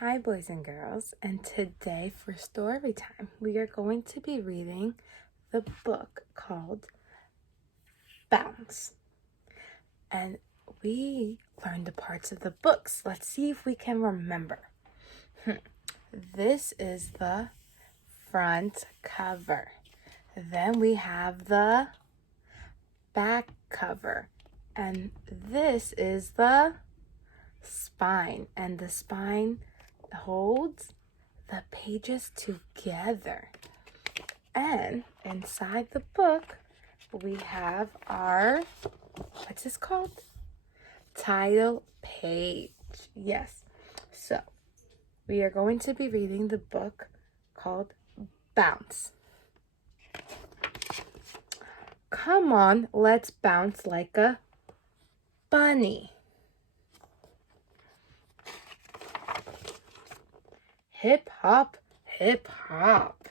Hi, boys and girls, and today for story time, we are going to be reading the book called Bounce. And we learned the parts of the books. Let's see if we can remember. This is the front cover. Then we have the back cover. And this is the spine. And the spine holds the pages together. And inside the book, we have our, what's this called? Title page. Yes. So, we are going to be reading the book called Bounce. Come on, let's bounce like a bunny. Hip hop, hip hop.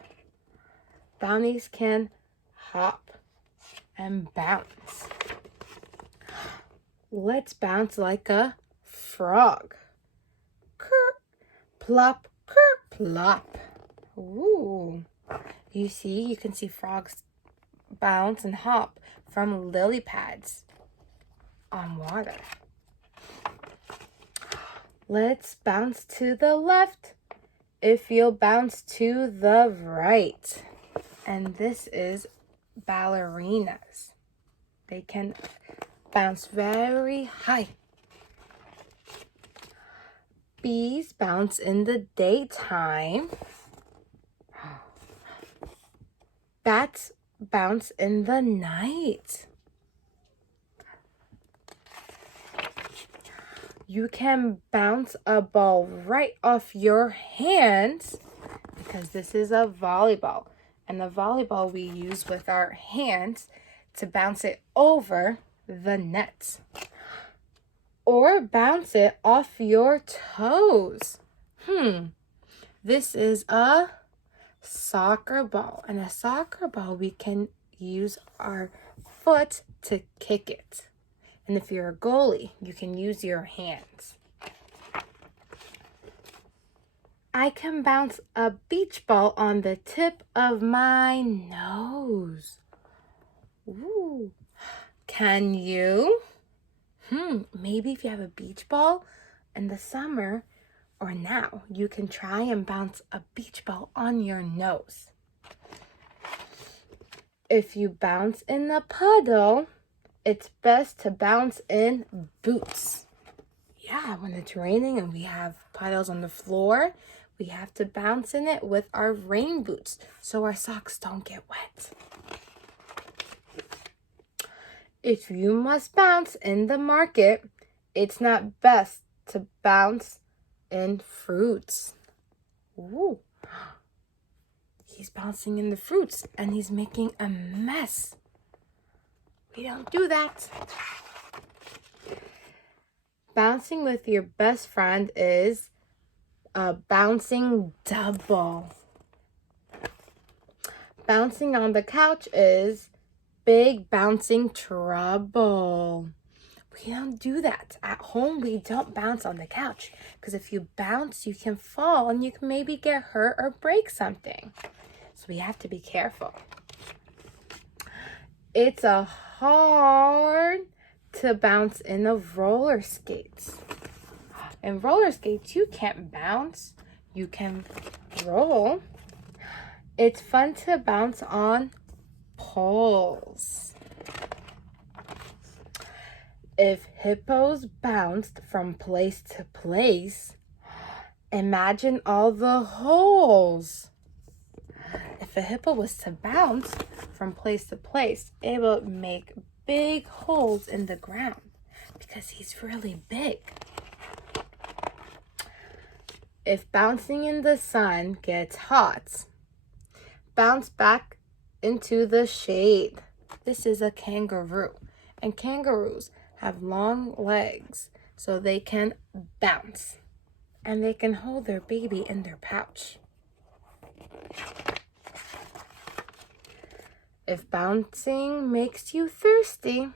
Bunnies can hop and bounce. Let's bounce like a frog. Ker, plop, ker, plop. Ooh. You can see frogs bounce and hop from lily pads on water. Let's bounce to the left if you'll bounce to the right. And this is ballerinas. They can bounce very high. Bees bounce in the daytime. Bats bounce in the night. You can bounce a ball right off your hands because this is a volleyball. And the volleyball we use with our hands to bounce it over the net. Or bounce it off your toes. This is a soccer ball. And a soccer ball, we can use our foot to kick it. And if you're a goalie, you can use your hands. I can bounce a beach ball on the tip of my nose. Ooh. Can you? Maybe if you have a beach ball in the summer or now, you can try and bounce a beach ball on your nose. If you bounce in a puddle, it's best to bounce in boots. Yeah, when it's raining and we have puddles on the floor, we have to bounce in it with our rain boots so our socks don't get wet. If you must bounce in the market, it's not best to bounce in fruits. Ooh. He's bouncing in the fruits and he's making a mess. We don't do that. Bouncing with your best friend is a bouncing double. Bouncing on the couch is big bouncing trouble. We don't do that. At home, we don't bounce on the couch because if you bounce, you can fall and you can maybe get hurt or break something. So we have to be careful. It's hard to bounce in the roller skates. In roller skates, you can't bounce. You can roll. It's fun to bounce on poles. If hippos bounced from place to place, imagine all the holes. If a hippo was to bounce from place to place, it would make big holes in the ground because he's really big. If bouncing in the sun gets hot, bounce back into the shade. This is a kangaroo, and kangaroos have long legs so they can bounce and they can hold their baby in their pouch. If bouncing makes you thirsty,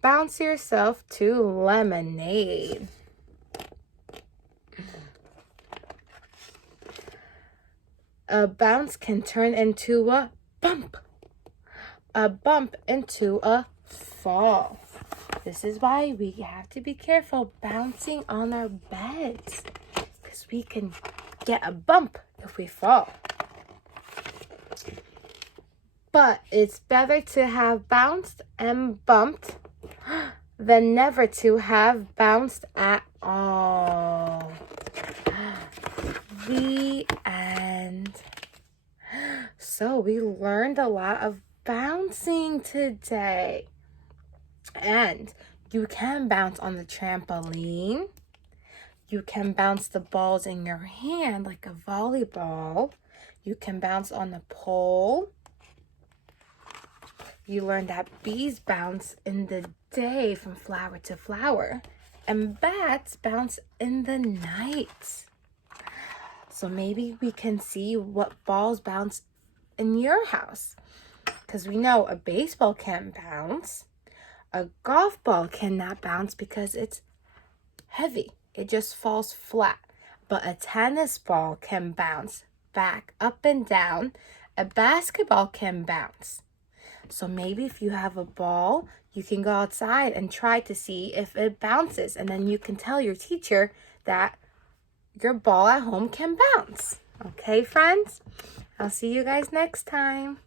bounce yourself to lemonade. A bounce can turn into a bump. A bump into a fall. This is why we have to be careful bouncing on our beds, because we can get a bump if we fall. But it's better to have bounced and bumped than never to have bounced at all. The end. So we learned a lot of bouncing today. And you can bounce on the trampoline. You can bounce the balls in your hand like a volleyball. You can bounce on the pole. You learned that bees bounce in the day from flower to flower. And bats bounce in the night. So maybe we can see what balls bounce in your house. Because we know a baseball can't bounce. A golf ball cannot bounce because it's heavy. It just falls flat. But a tennis ball can bounce back, up and down. A basketball can bounce. So maybe if you have a ball, you can go outside and try to see if it bounces. And then you can tell your teacher that your ball at home can bounce. Okay, friends? I'll see you guys next time.